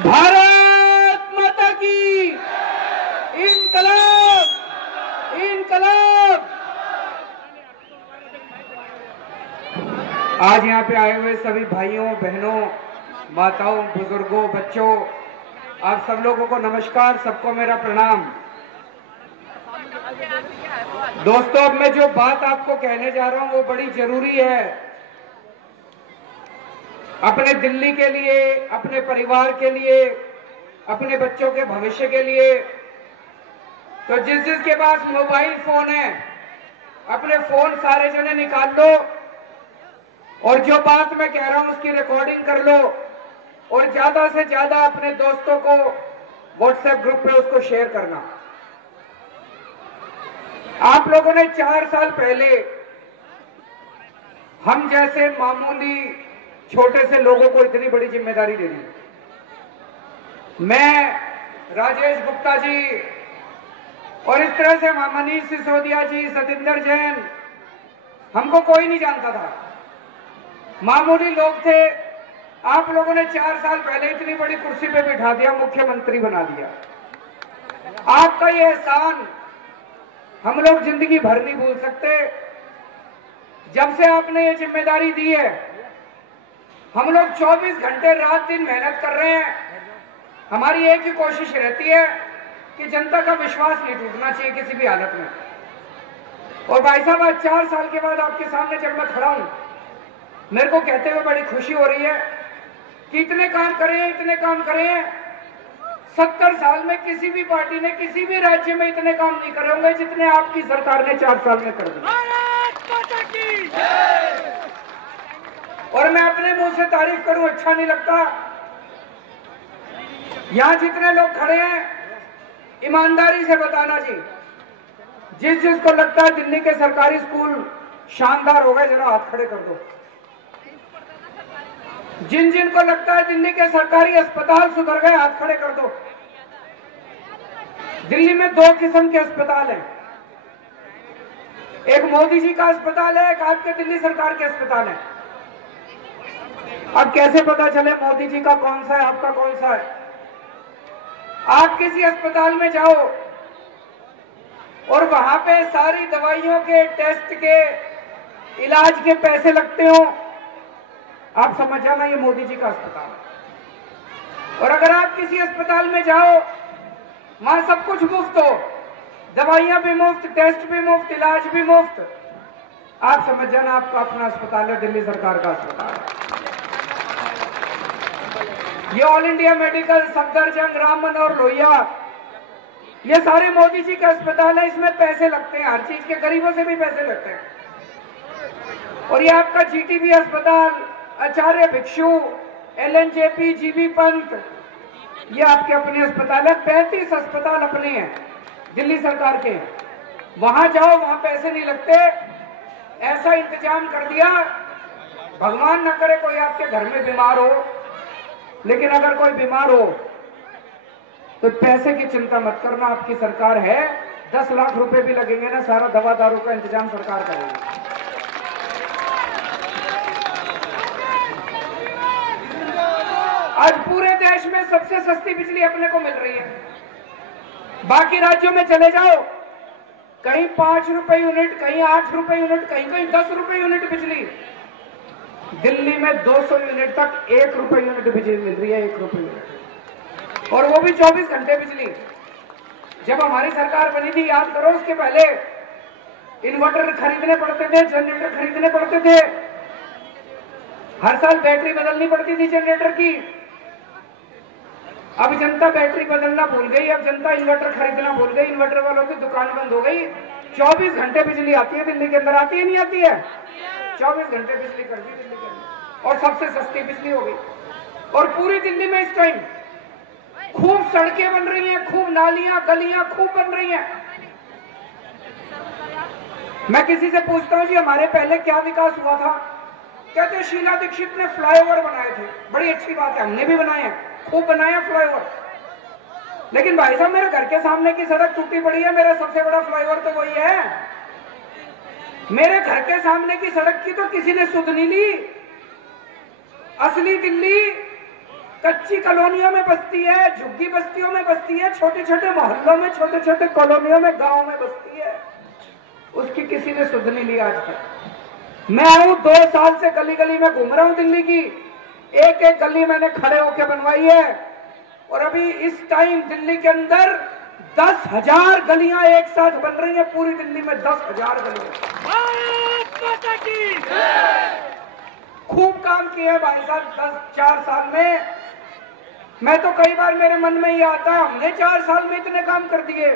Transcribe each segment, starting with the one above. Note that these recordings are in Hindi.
भारत माता की इनकलाब इनकलाब। आज यहाँ पे आए हुए सभी भाइयों बहनों माताओं बुजुर्गों बच्चों आप सब लोगों को नमस्कार, सबको मेरा प्रणाम। दोस्तों, अब मैं जो बात आपको कहने जा रहा हूं वो बड़ी जरूरी है अपने दिल्ली के लिए, अपने परिवार के लिए, अपने बच्चों के भविष्य के लिए। तो जिसके पास मोबाइल फोन है अपने फोन सारे जने निकाल लो और जो बात मैं कह रहा हूं उसकी रिकॉर्डिंग कर लो और ज्यादा से ज्यादा अपने दोस्तों को व्हाट्सएप ग्रुप पे उसको शेयर करना। आप लोगों ने 4 साल पहले हम जैसे मामूली छोटे से लोगों को इतनी बड़ी जिम्मेदारी दे दी। मैं, राजेश गुप्ता जी और इस तरह से मनीष सिसोदिया जी, सतिंदर जैन, हमको कोई नहीं जानता था, मामूली लोग थे। आप लोगों ने 4 साल पहले इतनी बड़ी कुर्सी पे बिठा दिया, मुख्यमंत्री बना दिया। आपका ये एहसान हम लोग जिंदगी भर नहीं भूल सकते। जब से आपने ये जिम्मेदारी दी है हम लोग 24 घंटे रात दिन मेहनत कर रहे हैं। हमारी एक ही कोशिश रहती है कि जनता का विश्वास नहीं टूटना चाहिए किसी भी हालत में। और भाई साहब, आज 4 साल के बाद आपके सामने जब मैं खड़ा हूं, मेरे को कहते हुए बड़ी खुशी हो रही है कि इतने काम करें। 70 साल में किसी भी पार्टी ने किसी भी राज्य में इतने काम नहीं करे होंगे जितने आपकी सरकार ने 4 साल में कर दिए। और मैं अपने मुंह से तारीफ करूं अच्छा नहीं लगता। यहां जितने लोग खड़े हैं ईमानदारी से बताना जी, जिसको लगता है दिल्ली के सरकारी स्कूल शानदार हो गए जरा हाथ खड़े कर दो। जिनको लगता है दिल्ली के सरकारी अस्पताल सुधर गए हाथ खड़े कर दो। दिल्ली में 2 किस्म के अस्पताल हैं, एक मोदी जी का अस्पताल है, एक आपके दिल्ली सरकार के अस्पताल है। अब कैसे पता चले मोदी जी का कौन सा है आपका कौन सा है? आप किसी अस्पताल में जाओ और वहां पे सारी दवाइयों के, टेस्ट के, इलाज के पैसे लगते हो, आप समझ जाना ये मोदी जी का अस्पताल है। और अगर आप किसी अस्पताल में जाओ वहां सब कुछ मुफ्त हो, दवाइयां भी मुफ्त, टेस्ट भी मुफ्त, इलाज भी मुफ्त, आप समझ जाना आपका अपना अस्पताल है, दिल्ली सरकार का अस्पताल है। ये all India medical, Safdarjung, Ram Manohar Lohia, ये सारे मोदी जी के अस्पताल है। इसमें पैसे लगते हैं, हर चीज के, गरीबों से भी पैसे लगते हैं। और ये आपका जीटीबी अस्पताल, आचार्य भिक्षु, एलएनजेपी, जीबी पंत, ये आपके अपने अस्पताल है। 35 अस्पताल अपने हैं दिल्ली सरकार के। वहां जाओ, वहां पैसे नहीं लगते। ऐसा इंतजाम कर दिया, भगवान न करे कोई आपके घर में बीमार हो, लेकिन अगर कोई बीमार हो तो पैसे की चिंता मत करना, आपकी सरकार है। 10 लाख रुपए भी लगेंगे ना, सारा दवा दारू का इंतजाम सरकार करेगी। आज पूरे देश में सबसे सस्ती बिजली अपने को मिल रही है। बाकी राज्यों में चले जाओ, कहीं 5 रुपए यूनिट, कहीं 8 रुपए यूनिट, कहीं 10 रुपए यूनिट बिजली। दिल्ली में 200 यूनिट तक 1 रुपए यूनिट बिजली मिल रही है, 1 रुपए यूनिट, और वो भी 24 घंटे बिजली। जब हमारी सरकार बनी थी, याद करो, उसके पहले इन्वर्टर खरीदने पड़ते थे, जनरेटर खरीदने पड़ते थे, हर साल बैटरी बदलनी पड़ती थी जनरेटर की। अब जनता बैटरी बदलना भूल गई, अब जनता इन्वर्टर खरीदना भूल गई, इन्वर्टर वालों की दुकान बंद हो गई। 24 घंटे बिजली आती है दिल्ली के अंदर, आती है नहीं आती है? 24 घंटे बिजली कर दी दिल्ली के अंदर, और सबसे सस्ती बिजली हो गई। और पूरी दिल्ली में इस टाइम खूब सड़कें बन रही हैं, खूब नालियां गलियां खूब बन रही हैं। मैं किसी से पूछता हूं जी हमारे पहले क्या विकास हुआ था, कहते शीला दीक्षित ने फ्लाईओवर बनाए थे। बड़ी अच्छी बात है, हमने भी बनाए हैं, खूब बनाया फ्लाईओवर। लेकिन भाई साहब, मेरे घर के सामने की सड़क टूटी पड़ी है, मेरा सबसे बड़ा फ्लाईओवर तो वही है। मेरे घर के सामने की सड़क की तो किसी ने सुध नहीं ली। असली दिल्ली कच्ची कॉलोनियों में बसती है, झुग्गी बस्तियों में बसती है, छोटे छोटे मोहल्लों में, छोटे छोटे कॉलोनियों में, गांव में बसती है, उसकी किसी ने सुध नहीं ली आज तक। मैं हूं 2 साल से गली गली में घूम रहा हूं दिल्ली की, एक एक गली मैंने खड़े होकर बनवाई है, और अभी इस टाइम दिल्ली के अंदर 10,000 गलियां एक साथ बन रही हैं, पूरी दिल्ली में 10,000 गलियां। खूब काम किए हैं भाई साहब 4 साल में। मैं तो कई बार मेरे मन में ये आता है, हमने 4 साल में इतने काम कर दिए।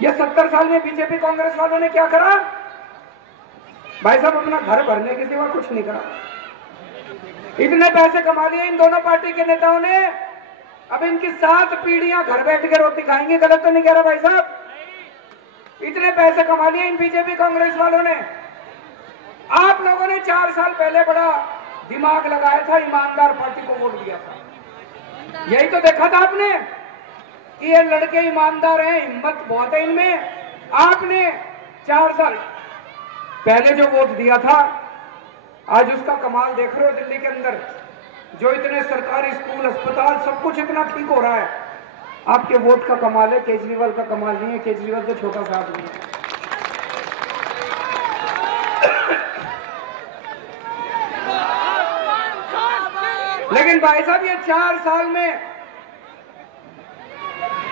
ये 70 साल में बीजेपी कांग्रेस वालों ने क्या करा भाई साहब? अपना घर भरने के सिवा कुछ नहीं करा। इतने पैसे कमा लिए इन दोनों पार्टी के नेताओं ने, अब इनकी 7 पीढ़ियां घर बैठ के रोटी खाएंगे। गलत तो नहीं कह रहा भाई साहब? इतने पैसे कमा लिए इन बीजेपी कांग्रेस वालों ने। आप लोगों ने 4 साल पहले बड़ा दिमाग लगाया था, ईमानदार पार्टी को वोट दिया था। यही तो देखा था आपने कि ये लड़के ईमानदार हैं, हिम्मत बहुत है इनमें। आपने 4 साल पहले जो वोट दिया था, आज उसका कमाल देख रहे हो दिल्ली के अंदर। जो इतने सरकारी स्कूल, अस्पताल, सब कुछ इतना ठीक हो रहा है, आपके वोट का कमाल है, केजरीवाल का कमाल नहीं है। केजरीवाल तो छोटा सा आदमी है। लेकिन भाई साहब ये 4 साल में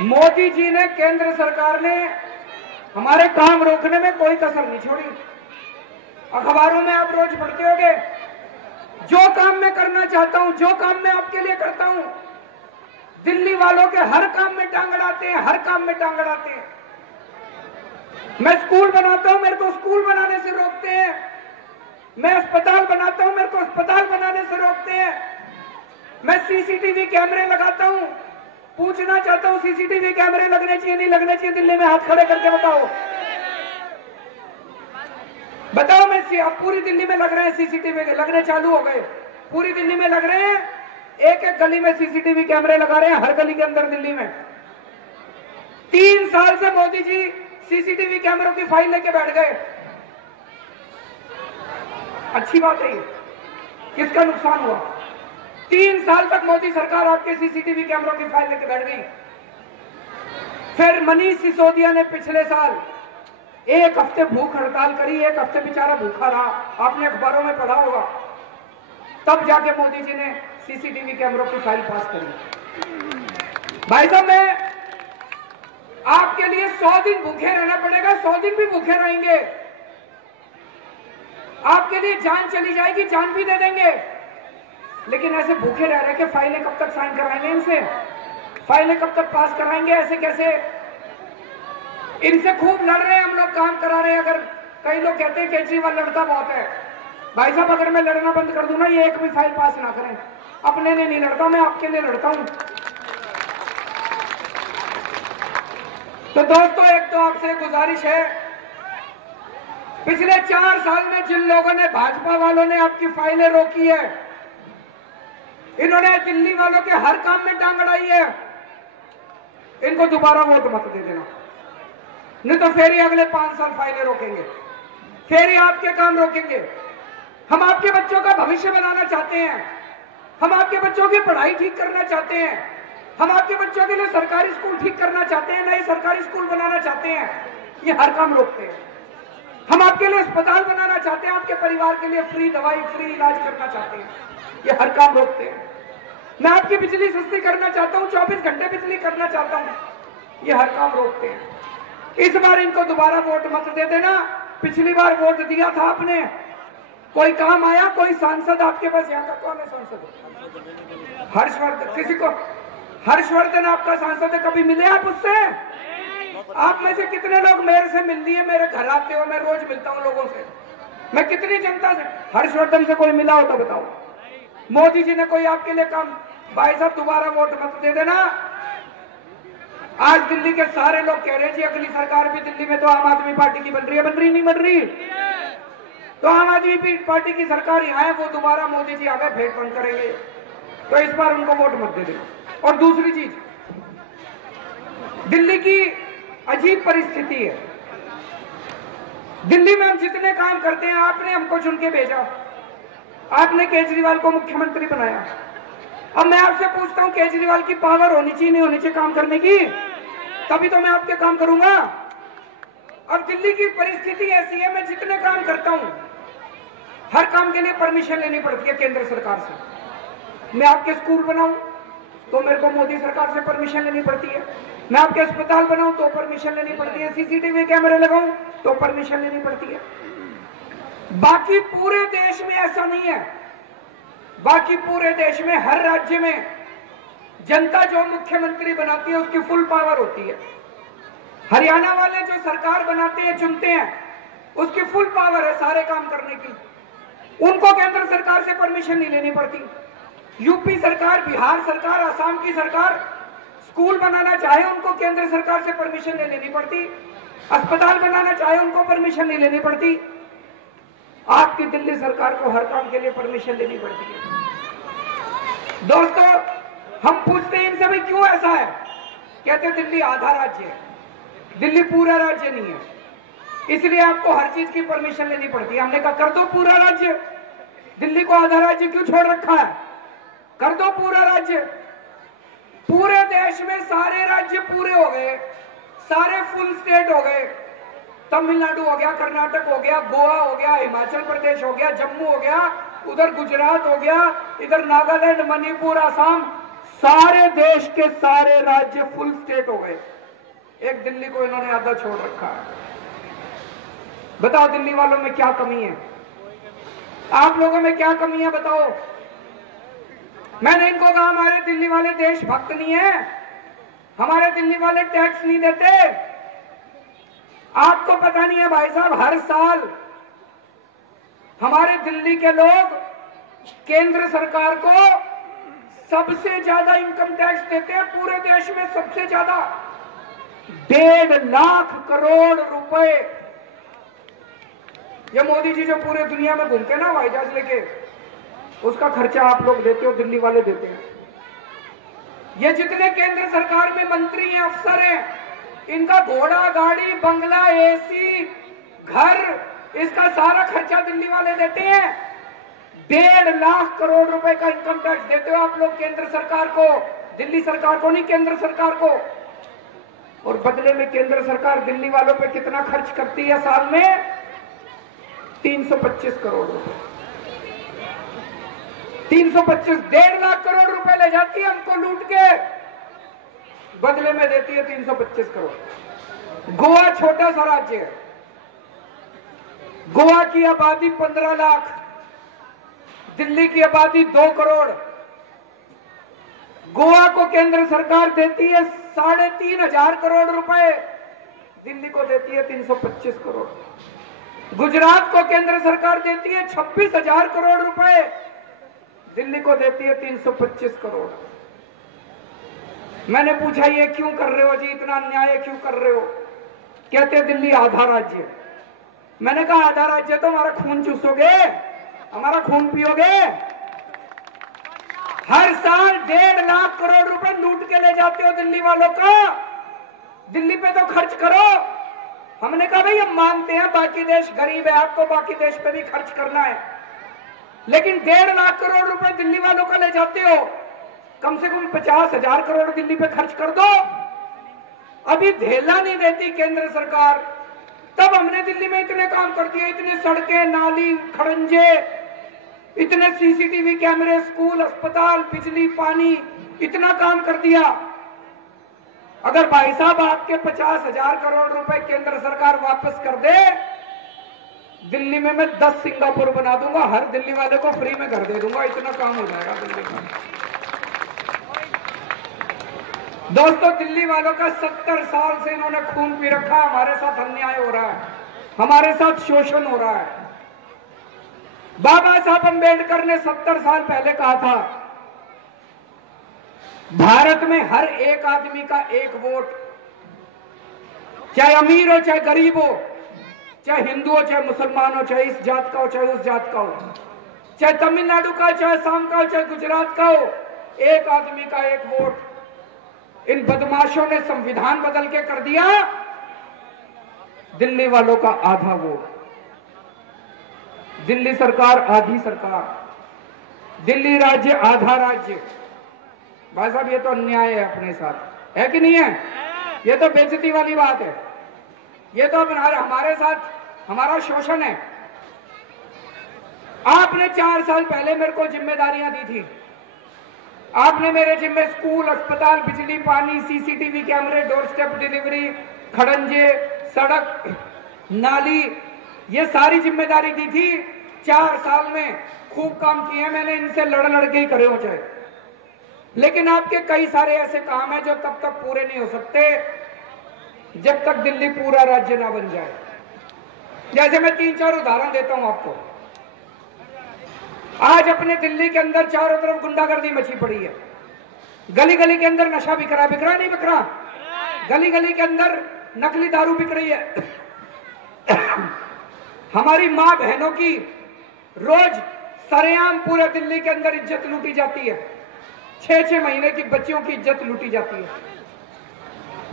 मोदी जी ने, केंद्र सरकार ने हमारे काम रोकने में कोई कसर नहीं छोड़ी। अखबारों में आप रोज पढ़ते होंगे, जो काम मैं करना चाहता हूं, जो काम मैं आपके लिए करता हूं, दिल्ली वालों के हर काम में टांग अड़ाते हैं, हर काम में टांग अड़ाते हैं। मैं स्कूल बनाता हूं, मेरे को स्कूल बनाने से रोकते हैं। मैं अस्पताल बनाता हूं, मेरे को अस्पताल बनाने से रोकते हैं। मैं सीसीटीवी कैमरे लगाता हूं, पूछना चाहता हूं सीसीटीवी कैमरे लगने चाहिए नहीं लगने चाहिए? दिल्ली में हाथ खड़े करके बताओ, बताओ। मैं अब पूरी दिल्ली में लग रहे हैं सीसीटीवी, लगने चालू हो गए, पूरी दिल्ली में लग रहे हैं। एक एक गली में सीसीटीवी कैमरे लगा रहे हैं, हर गली के अंदर दिल्ली में। 3 साल से मोदी जी सीसीटीवी कैमरों की फाइल लेके बैठ गए। अच्छी बात है ये, किसका नुकसान हुआ? 3 साल तक मोदी सरकार आपके सीसीटीवी कैमरों की फाइल लेके बैठ गई। फिर मनीष सिसोदिया ने पिछले साल 1 हफ्ते भूख हड़ताल करी, 1 हफ्ते बेचारा भूखा रहा, आपने अखबारों में पढ़ा होगा। तब जाके मोदी जी ने सीसीटीवी कैमरों की फाइल पास करी। भाई साहब, मैं आपके लिए 100 दिन भूखे रहना पड़ेगा, 100 दिन भी भूखे रहेंगे। आपके लिए जान चली जाएगी, जान भी दे देंगे। लेकिन ऐसे भूखे रह रहे के फाइलें कब तक साइन कराएंगे इनसे? फाइलें कब तक पास कराएंगे? ऐसे कैसे? इनसे खूब लड़ रहे हैं हम लोग, काम करा रहे हैं। अगर कई लोग कहते हैं केजरीवाल लड़ता बहुत है, भाई साहब अगर मैं लड़ना बंद कर दूं ना, ये एक भी फाइल पास ना करें, अपने लिए नहीं लड़ता, मैं आपके लिए लड़ता हूं। तो दोस्तों, एक तो आपसे गुजारिश है, पिछले 4 साल में जिन लोगों ने, भाजपा वालों ने आपकी फाइलें रोकी है, इन्होंने दिल्ली वालों के हर काम में टांग अड़ाई है, इनको दोबारा वोट मत दे देना, नहीं तो फिर ही अगले 5 साल फाइलें रोकेंगे, फिर ही आपके काम रोकेंगे। हम आपके बच्चों का भविष्य बनाना चाहते हैं, हम आपके बच्चों की पढ़ाई ठीक करना चाहते हैं, हम आपके बच्चों के लिए सरकारी स्कूल ठीक करना चाहते हैं, नए सरकारी स्कूल बनाना चाहते हैं, ये हर काम रोकते हैं। हम आपके लिए अस्पताल बनाना चाहते हैं, आपके परिवार के लिए फ्री दवाई, फ्री इलाज करना चाहते हैं, ये हर काम रोकते हैं। मैं आपकी बिजली सस्ती करना चाहता हूं, 24 घंटे बिजली करना चाहता हूं, ये हर काम रोकते हैं। इस बार इनको दोबारा वोट मत दे देना। पिछली बार वोट दिया था आपने, कोई काम आया? कोई सांसद आपके पास? यहाँ का कौन है सांसद? हर्षवर्धन। किसी को हर्षवर्धन आपका सांसद है? कभी मिले आप उससे? आप में से कितने लोग मेरे से मिल लिए? मेरे घर आते हो, मैं रोज मिलता हूं लोगों से, मैं कितनी जनता से। हर्षवर्धन से कोई मिला हो तो बताओ। मोदी जी ने कोई आपके लिए काम? भाई साहब, दोबारा वोट मत दे देना। आज दिल्ली के सारे लोग कह रहे हैं जी अगली सरकार भी दिल्ली में तो आम आदमी पार्टी की बन रही है। बन रही नहीं बन रही? तो आम आदमी पार्टी की सरकार यहाँ है, वो दोबारा मोदी जी आगे भेंट बंद करेंगे, तो इस बार उनको वोट मत दे देना। और दूसरी चीज, दिल्ली की अजीब परिस्थिति है। दिल्ली में हम जितने काम करते हैं, आपने हमको चुन के भेजा, आपने केजरीवाल को मुख्यमंत्री बनाया, अब मैं आपसे पूछता हूं, केजरीवाल की पावर होनी चाहिए नहीं होनी चाहिए काम करने की? तभी तो मैं आपके काम करूंगा। अब दिल्ली की परिस्थिति ऐसी है, मैं जितने काम करता हूं हर काम के लिए परमिशन लेनी पड़ती है केंद्र सरकार से। मैं आपके स्कूल बनाऊं तो मेरे को मोदी सरकार से परमिशन लेनी पड़ती है। मैं आपके अस्पताल बनाऊं तो परमिशन लेनी पड़ती है। सीसीटीवी कैमरे लगाऊं तो परमिशन लेनी पड़ती है। बाकी पूरे देश में ऐसा नहीं है। बाकी पूरे देश में हर राज्य में जनता जो मुख्यमंत्री बनाती है उसकी फुल पावर होती है। हरियाणा वाले जो सरकार बनाते हैं चुनते हैं उसकी फुल पावर है सारे काम करने की। उनको केंद्र सरकार से परमिशन नहीं लेनी पड़ती। यूपी सरकार, बिहार सरकार, असम की सरकार स्कूल बनाना चाहे उनको केंद्र सरकार से परमिशन नहीं लेनी पड़ती। अस्पताल बनाना चाहे उनको परमिशन नहीं लेनी पड़ती। आपकी दिल्ली सरकार को हर काम के लिए परमिशन लेनी पड़ती है। दोस्तों, हम पूछते हैं इनसे भाई क्यों ऐसा है? कहते दिल्ली आधा राज्य है, दिल्ली पूरा राज्य नहीं है, इसलिए आपको हर चीज की परमिशन लेनी पड़ती है। हमने कहा कर दो पूरा राज्य, दिल्ली को आधा राज्य क्यों छोड़ रखा है? कर दो पूरा राज्य। पूरे देश में सारे राज्य पूरे हो गए, सारे फुल स्टेट हो गए। तमिलनाडु हो गया, कर्नाटक हो गया, गोवा हो गया, हिमाचल प्रदेश हो गया, जम्मू हो गया, उधर गुजरात हो गया, इधर नागालैंड, मणिपुर, असम, सारे देश के सारे राज्य फुल स्टेट हो गए। एक दिल्ली को इन्होंने आधा छोड़ रखा है। बताओ दिल्ली वालों में क्या कमी है? आप लोगों में क्या कमी है बताओ? मैंने इनको कहा हमारे दिल्ली वाले देशभक्त नहीं है, हमारे दिल्ली वाले टैक्स नहीं देते। आपको पता नहीं है भाई साहब, हर साल हमारे दिल्ली के लोग केंद्र सरकार को सबसे ज्यादा इनकम टैक्स देते हैं। पूरे देश में सबसे ज्यादा 1.5 लाख करोड़ रुपए। ये मोदी जी जो पूरे दुनिया में घूमते हैं ना हवाई जहाज लेके, उसका खर्चा आप लोग देते हो, दिल्ली वाले देते हैं। ये जितने केंद्र सरकार में मंत्री हैं, अफसर हैं, इनका घोड़ा गाड़ी, बंगला, एसी, घर, इसका सारा खर्चा दिल्ली वाले देते हैं। 1.5 लाख करोड़ रुपए का इनकम टैक्स देते हो आप लोग केंद्र सरकार को, दिल्ली सरकार को नहीं, केंद्र सरकार को। और बदले में केंद्र सरकार दिल्ली वालों पे कितना खर्च करती है साल में? 325 करोड़ रुपए। 325, 1.5 लाख करोड़ रुपए ले जाती है हमको लूट के, बदले में देती है 325 करोड़। गोवा छोटा सा राज्य है, गोवा की आबादी 15 लाख, दिल्ली की आबादी 2 करोड़। गोवा को केंद्र सरकार देती है 3,500 करोड़ रुपए, दिल्ली को देती है 325 करोड़। गुजरात को केंद्र सरकार देती है 26,000 करोड़ रुपए, दिल्ली को देती है 325 करोड़। मैंने पूछा ये क्यों कर रहे हो जी, इतना अन्याय क्यों कर रहे हो? कहते दिल्ली आधा राज्य। मैंने कहा आधा राज्य तो हमारा खून चूसोगे, हमारा खून पियोगे? हर साल 1.5 लाख करोड़ रुपए लूट के ले जाते हो दिल्ली वालों का, दिल्ली पे तो खर्च करो। हमने कहा भाई हम मानते हैं बाकी देश गरीब है, आपको बाकी देश पे भी खर्च करना है, लेकिन 1.5 लाख करोड़ रुपए दिल्ली वालों का ले जाते हो, कम से कम 50,000 करोड़ दिल्ली पे खर्च कर दो। अभी धेला नहीं देती केंद्र सरकार, तब हमने दिल्ली में इतने काम कर दिए, इतनी सड़कें, नाली, खड़ंजे, इतने सीसीटीवी कैमरे, स्कूल, अस्पताल, बिजली, पानी, इतना काम कर दिया। अगर भाई साहब आपके 50,000 करोड़ रुपए केंद्र सरकार वापस कर दे, दिल्ली में मैं 10 सिंगापुर बना दूंगा, हर दिल्ली वाले को फ्री में घर दे दूंगा, इतना काम हो जाएगा दिल्ली में। दोस्तों, दिल्ली वालों का 70 साल से इन्होंने खून पी रखा है, हमारे साथ अन्याय हो रहा है, हमारे साथ शोषण हो रहा है। बाबा साहब अंबेडकर ने 70 साल पहले कहा था, भारत में हर एक आदमी का एक वोट, चाहे अमीर हो चाहे गरीब हो, चाहे हिंदू हो चाहे मुसलमान हो, चाहे इस जात का हो चाहे उस जात का हो, चाहे तमिलनाडु का, चाहे असम का हो, चाहे गुजरात का हो, एक आदमी का एक वोट। इन बदमाशों ने संविधान बदल के कर दिया दिल्ली वालों का आधा वोट। दिल्ली सरकार आधी सरकार, दिल्ली राज्य आधा राज्य। भाई साहब ये तो अन्याय है अपने साथ, है कि नहीं है? ये तो बेइज्जती वाली बात है, ये तो हमारे साथ हमारा शोषण है। आपने 4 साल पहले मेरे को जिम्मेदारियां दी थी, आपने मेरे जिम्मे स्कूल, अस्पताल, बिजली, पानी, सीसीटीवी कैमरे, डोर स्टेप डिलीवरी, खड़ंजे, सड़क, नाली, ये सारी जिम्मेदारी दी थी। 4 साल में खूब काम किए मैंने, इनसे लड़ के ही करे हो चाहे, लेकिन आपके कई सारे ऐसे काम हैं जो तब तक पूरे नहीं हो सकते जब तक दिल्ली पूरा राज्य ना बन जाए। जैसे मैं 3-4 उदाहरण देता हूं आपको। आज अपने दिल्ली के अंदर चारों तरफ गुंडागर्दी मची पड़ी है, गली गली के अंदर नशा बिक रहा नहीं बिक रहा? गली गली के अंदर नकली दारू बिक रही है। हमारी मां बहनों की रोज सरेआम पूरे दिल्ली के अंदर इज्जत लूटी जाती है, 6-6 महीने की बच्चियों की इज्जत लूटी जाती है।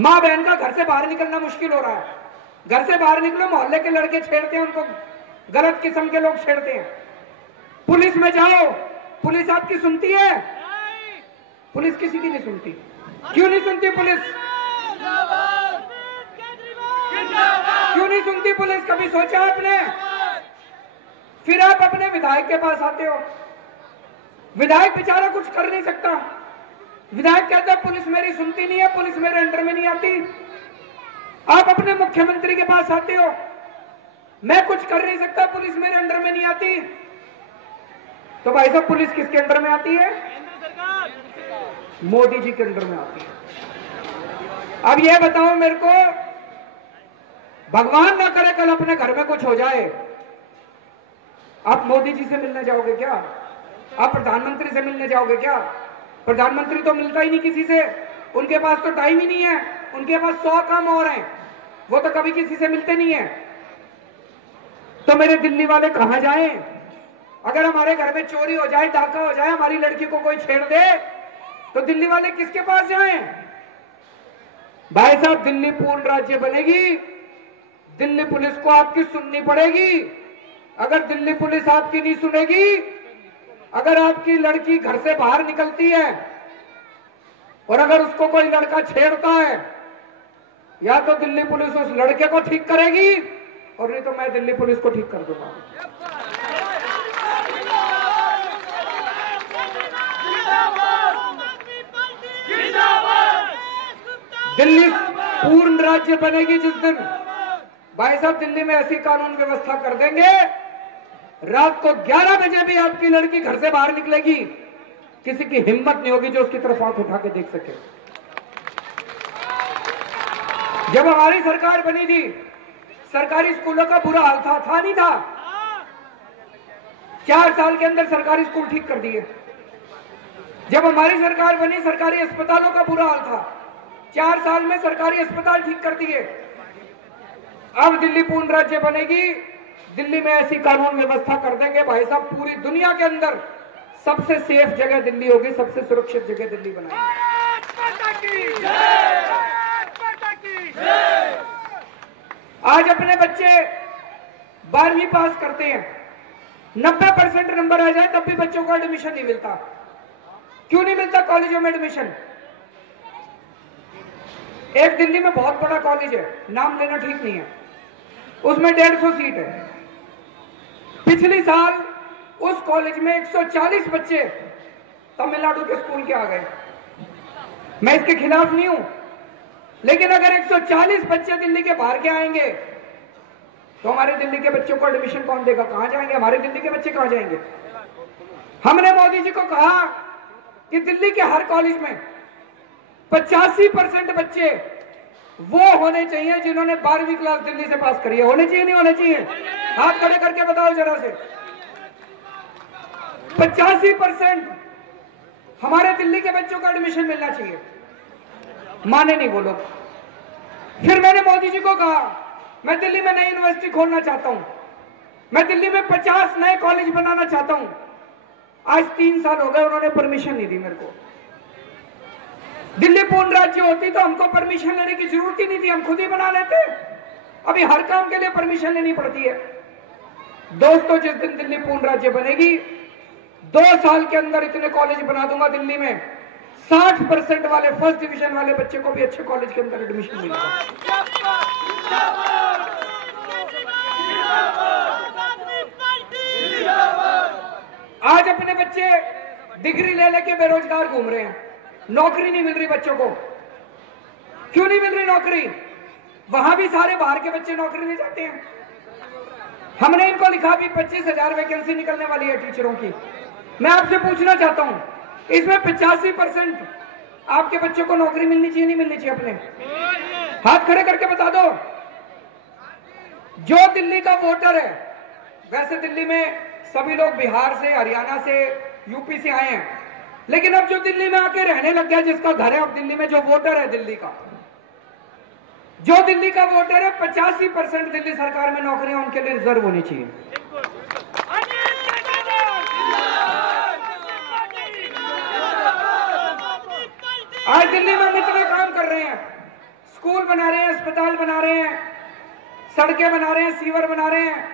मां बहन का घर से बाहर निकलना मुश्किल हो रहा है। घर से बाहर निकलो, मोहल्ले के लड़के छेड़ते हैं उनको, गलत किस्म के लोग छेड़ते हैं। पुलिस में जाओ, पुलिस आपकी सुनती है? पुलिस किसी की नहीं सुनती। क्यों नहीं सुनती पुलिस? क्यों नहीं सुनती पुलिस? कभी सोचा आपने? फिर आप अपने विधायक के पास आते हो, विधायक बेचारा कुछ कर नहीं सकता। विधायक कहता है पुलिस मेरी सुनती नहीं है, पुलिस मेरे अंडर में नहीं आती। आप अपने मुख्यमंत्री के पास आते हो, मैं कुछ कर नहीं सकता, पुलिस मेरे अंडर में नहीं आती। तो भाई साहब पुलिस किसके अंडर में आती है? मोदी जी के अंडर में आती है। अब यह बताओ मेरे को, भगवान ना करे कल अपने घर में कुछ हो जाए, आप मोदी जी से मिलने जाओगे क्या? आप प्रधानमंत्री से मिलने जाओगे क्या? प्रधानमंत्री तो मिलता ही नहीं किसी से, उनके पास तो टाइम ही नहीं है, उनके पास 100 काम और हैं, वो तो कभी किसी से मिलते नहीं है। तो मेरे दिल्ली वाले कहां जाएं? अगर हमारे घर में चोरी हो जाए, डाका हो जाए, हमारी लड़की को कोई छेड़ दे, तो दिल्ली वाले किसके पास जाएं? भाई साहब दिल्ली पूर्ण राज्य बनेगी, दिल्ली पुलिस को आपकी सुननी पड़ेगी। अगर दिल्ली पुलिस आपकी नहीं सुनेगी, अगर आपकी लड़की घर से बाहर निकलती है और अगर उसको कोई लड़का छेड़ता है, या तो दिल्ली पुलिस उस लड़के को ठीक करेगी और नहीं तो मैं दिल्ली पुलिस को ठीक कर दूंगा। दिल्ली पूर्ण राज्य बनेगी जिस दिन, भाई साहब दिल्ली में ऐसी कानून व्यवस्था कर देंगे, रात को 11 बजे भी आपकी लड़की घर से बाहर निकलेगी, किसी की हिम्मत नहीं होगी जो उसकी तरफ आंख उठा के देख सके। जब हमारी सरकार बनी थी, सरकारी स्कूलों का बुरा हाल था नहीं था? 4 साल के अंदर सरकारी स्कूल ठीक कर दिए। जब हमारी सरकार बनी, सरकारी अस्पतालों का बुरा हाल था, 4 साल में सरकारी अस्पताल ठीक कर दिए। अब दिल्ली पूर्ण राज्य बनेगी, दिल्ली में ऐसी कानून व्यवस्था कर देंगे भाई साहब, पूरी दुनिया के अंदर सबसे सेफ जगह दिल्ली होगी, सबसे सुरक्षित जगह दिल्ली बनाएंगे। आज अपने बच्चे 12वीं पास करते हैं, 90% नंबर आ जाए तब भी बच्चों को एडमिशन नहीं मिलता। क्यों नहीं मिलता कॉलेजों में एडमिशन? एक दिल्ली में बहुत बड़ा कॉलेज है, नाम लेना ठीक नहीं है, उसमें 150 सीट है। पिछले साल उस कॉलेज में 140 बच्चे तमिलनाडु के स्कूल के आ गए। मैं इसके खिलाफ नहीं हूं, लेकिन अगर 140 बच्चे दिल्ली के बाहर के आएंगे तो हमारे दिल्ली के बच्चों को एडमिशन कौन देगा? कहां जाएंगे हमारे दिल्ली के बच्चे? कहां जाएंगे? हमने मोदी जी को कहा कि दिल्ली के हर कॉलेज में 85% बच्चे वो होने चाहिए जिन्होंने 12वीं क्लास दिल्ली से पास करी है। होने चाहिए नहीं होने चाहिए? हाथ खड़े करके बताओ जरा से। 85% हमारे दिल्ली के बच्चों को एडमिशन मिलना चाहिए। माने नहीं वो लोग। फिर मैंने मोदी जी को कहा मैं दिल्ली में नई यूनिवर्सिटी खोलना चाहता हूं, मैं दिल्ली में 50 नए कॉलेज बनाना चाहता हूं। आज 3 साल हो गए, उन्होंने परमिशन नहीं दी मेरे को। दिल्ली पूर्ण राज्य होती तो हमको परमिशन लेने की जरूरत ही नहीं थी, हम खुद ही बना लेते। अभी हर काम के लिए परमिशन लेनी पड़ती है। दोस्तों जिस दिन दिल्ली पूर्ण राज्य बनेगी, 2 साल के अंदर इतने कॉलेज बना दूंगा दिल्ली में, 60% वाले फर्स्ट डिवीजन वाले बच्चे को भी अच्छे कॉलेज के अंदर एडमिशन मिलेगा। आज अपने बच्चे डिग्री ले लेके बेरोजगार घूम रहे हैं, नौकरी नहीं मिल रही बच्चों को। क्यों नहीं मिल रही नौकरी? वहां भी सारे बाहर के बच्चे नौकरी ले जाते हैं। हमने इनको लिखा भी 25,000 वैकेंसी निकलने वाली है टीचरों की। मैं आपसे पूछना चाहता हूं, इसमें 85% आपके बच्चों को नौकरी मिलनी चाहिए, नहीं मिलनी चाहिए? अपने हाथ खड़े करके बता दो। जो दिल्ली का वोटर है, वैसे दिल्ली में सभी लोग बिहार से, हरियाणा से, यूपी से आए हैं, लेकिन अब जो दिल्ली में आके रहने लग गया, जिसका घर है अब दिल्ली में, जो वोटर है दिल्ली का, जो दिल्ली का वोटर है, 85% दिल्ली सरकार में नौकरियां उनके लिए रिजर्व होनी चाहिए। आज दिल्ली में हम इतने काम कर रहे हैं, स्कूल बना रहे हैं, अस्पताल बना रहे हैं, सड़कें बना रहे हैं, सीवर बना रहे हैं।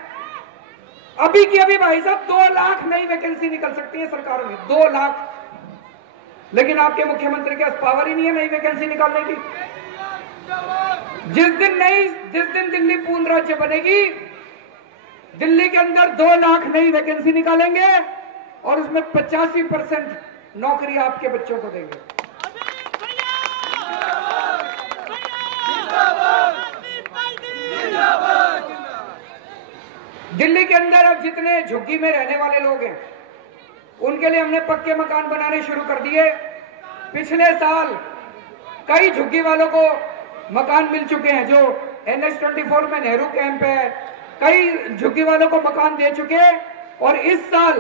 अभी की अभी भाई साहब 2 लाख नई वैकेंसी निकल सकती है सरकार में, 2 लाख। लेकिन आपके मुख्यमंत्री के पास पावर ही नहीं है नई वैकेंसी निकालने की। जिस दिन दिल्ली पूर्ण राज्य बनेगी, दिल्ली के अंदर 2 लाख नई वैकेंसी निकालेंगे और उसमें 85% नौकरी आपके बच्चों को देंगे। दिल्ली के अंदर अब जितने झुग्गी में रहने वाले लोग हैं, उनके लिए हमने पक्के मकान बनाने शुरू कर दिए। पिछले साल कई झुग्गी वालों को मकान मिल चुके हैं। जो NH24 में नेहरू कैंप है, कई झुग्गी वालों को मकान दे चुके हैं और इस साल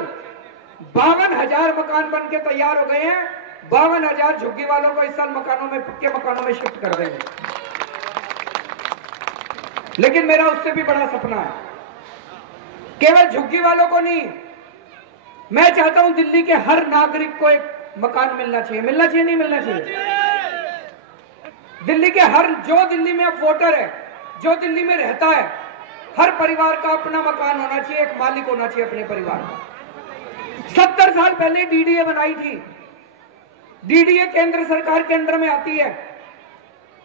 52,000 मकान बन के तैयार हो गए हैं। 52,000 झुग्गी वालों को इस साल मकानों में, पक्के मकानों में शिफ्ट कर देंगे। लेकिन मेरा उससे भी बड़ा सपना है, केवल झुग्गी वालों को नहीं, मैं चाहता हूं दिल्ली के हर नागरिक को एक मकान मिलना चाहिए। मिलना चाहिए, नहीं मिलना चाहिए? दिल्ली के हर, जो दिल्ली में अब वोटर है, जो दिल्ली में रहता है, हर परिवार का अपना मकान होना चाहिए, एक मालिक होना चाहिए अपने परिवार का। 70 साल पहले DDA बनाई थी। DDA केंद्र सरकार के अंडर में आती है।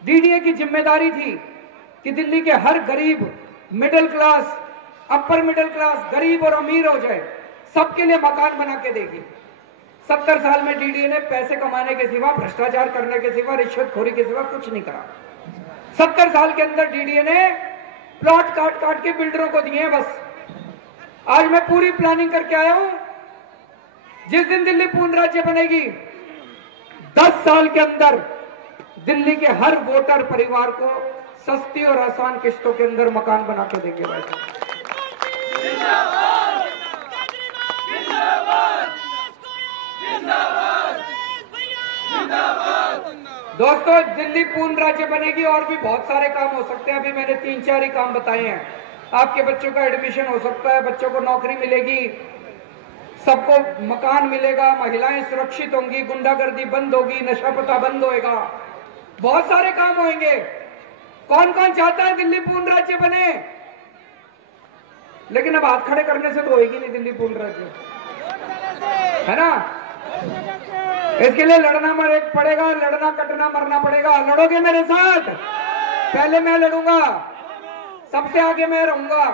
DDA की जिम्मेदारी थी कि दिल्ली के हर गरीब, middle class, upper middle class, गरीब और अमीर हो जाए, सबके लिए मकान बना के देगी। 70 साल में DDA ने पैसे कमाने के सिवा, भ्रष्टाचार करने के सिवा, रिश्वतखोरी के सिवा कुछ नहीं करा। 70 साल के अंदर DDA ने प्लॉट काट काट के बिल्डरों को दिए हैं बस। आज मैं पूरी प्लानिंग करके आया हूं, जिस दिन दिल्ली पूर्ण राज्य बनेगी, 10 साल के अंदर दिल्ली के हर वोटर परिवार को सस्ती और आसान किस्तों के अंदर मकान बना के देंगे। वैसे दोस्तों, दिल्ली पूर्ण राज्य बनेगी और भी बहुत सारे काम हो सकते हैं। अभी मैंने 3-4 ही काम बताए हैं। आपके बच्चों का एडमिशन हो सकता है, बच्चों को नौकरी मिलेगी, सबको मकान मिलेगा, महिलाएं सुरक्षित होंगी, गुंडागर्दी बंद होगी, नशा पता बंद होएगा, बहुत सारे काम होंगे। कौन कौन चाहता है दिल्ली पूर्ण राज्य बने? लेकिन अब हाथ खड़े करने से तो होएगी नहीं दिल्ली पूर्ण राज्य, है ना? इसके लिए लड़ना पड़ेगा, लड़ना कटना मरना पड़ेगा। लड़ोगे मेरे साथ? पहले मैं लड़ूंगा, सबसे आगे मैं रहूंगा।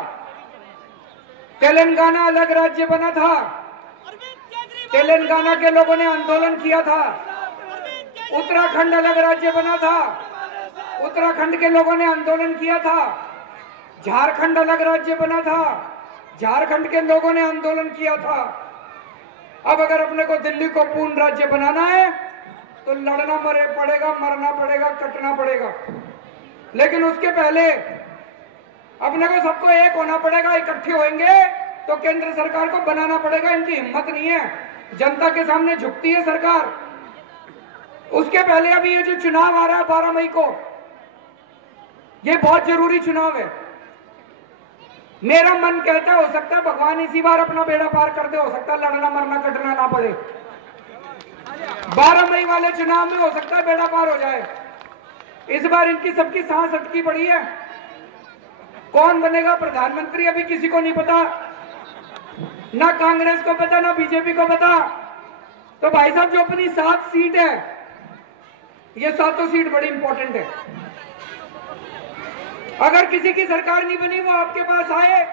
तेलंगाना अलग राज्य बना था, तेलंगाना के लोगों ने आंदोलन किया था। उत्तराखंड अलग राज्य बना था, उत्तराखंड के लोगों ने आंदोलन किया था। झारखंड अलग राज्य बना था, झारखंड के लोगों ने आंदोलन किया था। अब अगर अपने को दिल्ली को पूर्ण राज्य बनाना है तो लड़ना पड़ेगा, मरना पड़ेगा, कटना पड़ेगा। लेकिन उसके पहले अपने को सबको एक होना पड़ेगा। इकट्ठे होंगे तो केंद्र सरकार को बनाना पड़ेगा। इनकी हिम्मत नहीं है, जनता के सामने झुकती है सरकार। उसके पहले अभी ये जो चुनाव आ रहा है 12 मई को, ये बहुत जरूरी चुनाव है। मेरा मन कहता है, हो सकता है भगवान इसी बार अपना बेड़ा पार कर दे, हो सकता है लड़ना मरना कटना ना पड़े। 12 मई वाले चुनाव में हो सकता है बेड़ा पार हो जाए। इस बार इनकी सबकी सांस अटकी पड़ी है। कौन बनेगा प्रधानमंत्री अभी किसी को नहीं पता, ना कांग्रेस को पता, ना बीजेपी को पता। तो भाई साहब, जो अपनी 7 सीट है ये 7 सीट बड़ी इंपॉर्टेंट है। अगर किसी की सरकार नहीं बनी, वो आपके पास आए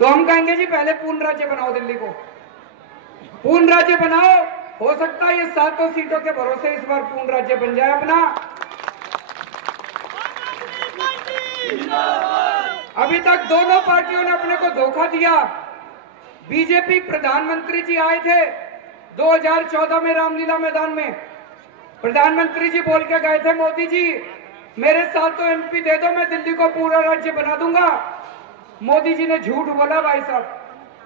तो हम कहेंगे जी पहले पूर्ण राज्य बनाओ, दिल्ली को पूर्ण राज्य बनाओ। हो सकता है ये 7 सीटों के भरोसे इस बार पूर्ण राज्य बन जाए अपना। अभी तक दोनों पार्टियों ने अपने को धोखा दिया। बीजेपी प्रधानमंत्री जी आए थे 2014 में रामलीला मैदान में, प्रधानमंत्री जी बोल के गए थे, मोदी जी मेरे 7 MP दे दो, मैं दिल्ली को पूरा राज्य बना दूंगा। मोदी जी ने झूठ बोला भाई साहब,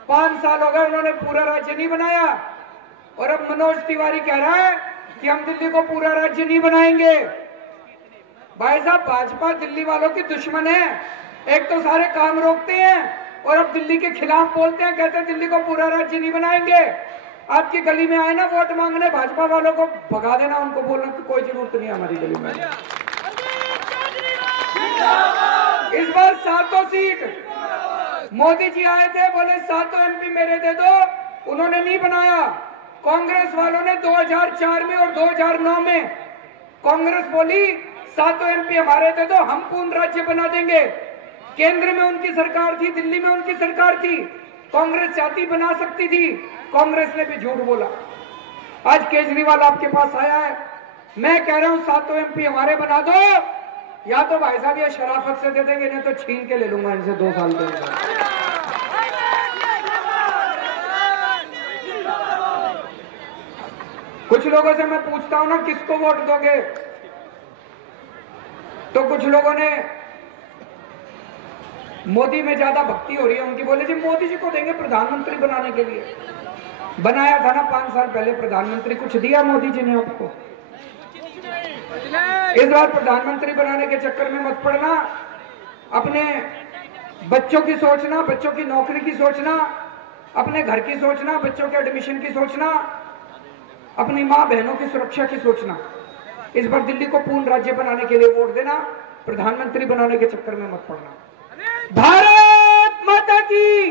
5 साल हो गए उन्होंने पूरा राज्य नहीं बनाया। और अब मनोज तिवारी कह रहा है कि हम दिल्ली को पूरा राज्य नहीं बनाएंगे। भाई साहब, भाजपा दिल्ली वालों की दुश्मन है। एक तो सारे काम रोकते हैं और अब दिल्ली के खिलाफ बोलते हैं, कहते हैं दिल्ली को पूरा राज्य नहीं बनाएंगे। आपकी गली में आए ना वोट मांगने, भाजपा वालों को भगा देना, उनको बोलने की कोई जरूरत नहीं है हमारी गली में। इस बार 7 सीट मोदी जी आए थे, बोले 7 MP मेरे दे दो, उन्होंने नहीं बनाया। कांग्रेस वालों ने 2004 में और 2009 में कांग्रेस बोली 7 MP हमारे दे दो, हम पूर्ण राज्य बना देंगे। केंद्र में उनकी सरकार थी, दिल्ली में उनकी सरकार थी, कांग्रेस चाहती बना सकती थी, कांग्रेस ने भी झूठ बोला। आज केजरीवाल आपके पास आया है, मैं कह रहा हूं 7 MP हमारे बना दो, या तो भाई साहब ये शराफत से दे देंगे, नहीं तो छीन के ले लूंगा इनसे 2 साल के अंदर। कुछ लोगों से मैं पूछता हूं ना किसको वोट दोगे, तो कुछ लोगों ने मोदी में ज्यादा भक्ति हो रही है उनकी, बोले जी मोदी जी को देंगे प्रधानमंत्री बनाने के लिए। बनाया था ना 5 साल पहले प्रधानमंत्री, कुछ दिया मोदी जी ने आपको? इस बार प्रधानमंत्री बनाने के चक्कर में मत पड़ना। अपने बच्चों की सोचना, बच्चों की नौकरी की सोचना, अपने घर की सोचना, बच्चों के एडमिशन की सोचना, अपनी माँ बहनों की सुरक्षा की सोचना। इस बार दिल्ली को पूर्ण राज्य बनाने के लिए वोट देना, प्रधानमंत्री बनाने के चक्कर में मत पड़ना। भारत माता की